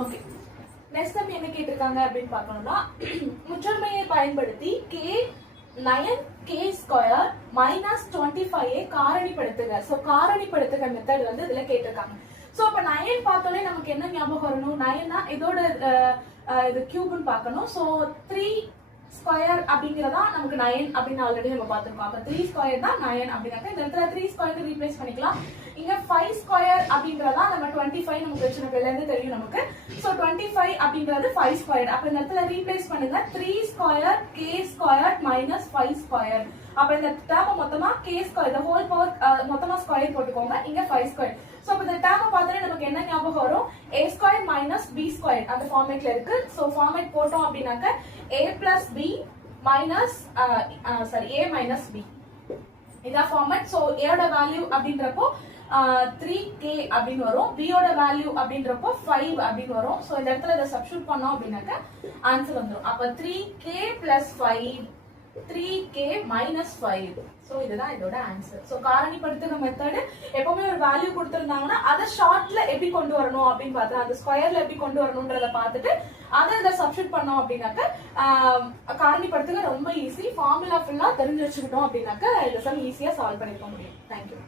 Okay, next time என்ன கேட்டிருக்காங்க அப்படின்னு பார்க்கணும்னா, முற்றொருமையை பயன்படுத்தி k9 k² மைனஸ் 25 காரணிப்படுத்துக. ஸோ காரணிப்படுத்துக மெத்தட் வந்து இதுல கேட்டிருக்காங்க. ஸோ அப்ப 9 பார்த்தோன்னே நமக்கு என்ன ஞாபகம் வரணும்? 9னா இதோட இது கியூப்னு பார்க்கணும். ஸோ 3² அப்படிங்கிறதா நமக்கு 9 அப்படின்னு ஆல்ரெடி நம்ம பார்த்துருக்கோம். அப்ப 3² தான் 9 அப்படின்னாக்க இந்த இடத்துல 3² ரீப்ளேஸ் பண்ணிக்கலாம். இங்க 5² அப்படிங்கறதா நம்ம 25 நமக்கு பிரச்சனை இருந்து தெரியும் நமக்கு. சோ 25 அப்படிங்கிறது 5². அப்ப இந்த இடத்துல ரீப்ளேஸ் பண்ணுங்க 3² k² மைனஸ் 5². அப்ப இந்த டேர்ம் மொத்தமா k² the whole power மொத்தமா ஸ்கொயர் போட்டுக்கோங்க. இங்க 5². சோ அப்ப இந்த டேர்ம் பார்த்தா நமக்கு என்ன ஞாபகம் வரும்? a² மைனஸ் b² அந்த ஃபார்மேட்ல இருக்கு. சோ ஃபார்மேட் போட்டோம் அப்படின்னாக்க a plus b minus a minus b இதான் ஃபார்மேட். சோ a ஓட வேல்யூ அப்படின்றப்போ 3k அப்படின்னு வரும். b ஓட வேல்யூ அப்படின்றப்போ 5 அப்படின்னு வரும். சோ இந்த இடத்துல இதை சப்ஸ்டிட்யூட் பண்ணோம் அப்படின்னாக்க ஆன்சர் வந்துடும். அப்ப 3k plus 5 3k minus 5. So இதுதான் இதோட ஆன்சர். சோ காரணிப்படுத்துக மெத்தட் எப்பவுமே ஒரு வேல்யூ கொடுத்திருந்தாங்கன்னா அதை ஷார்ட்ல எப்படி கொண்டு வரணும் அப்படின்னு பார்த்தா அந்த ஸ்கொயர்ல எப்படி கொண்டு வரணும்ன்றத பார்த்துட்டு அதை இதை சப்ஸ்டிட்யூட் பண்ணோம் அப்படின்னாக்க காரணிப்படுத்துக ரொம்ப ஈஸி. ஃபார்முலா ஃபுல்லா தெரிஞ்சு வச்சுக்கிட்டோம் அப்படின்னாக்க இந்த சம் ஈஸியா சால்வ் பண்ணிக்க முடியும். தேங்க்யூ.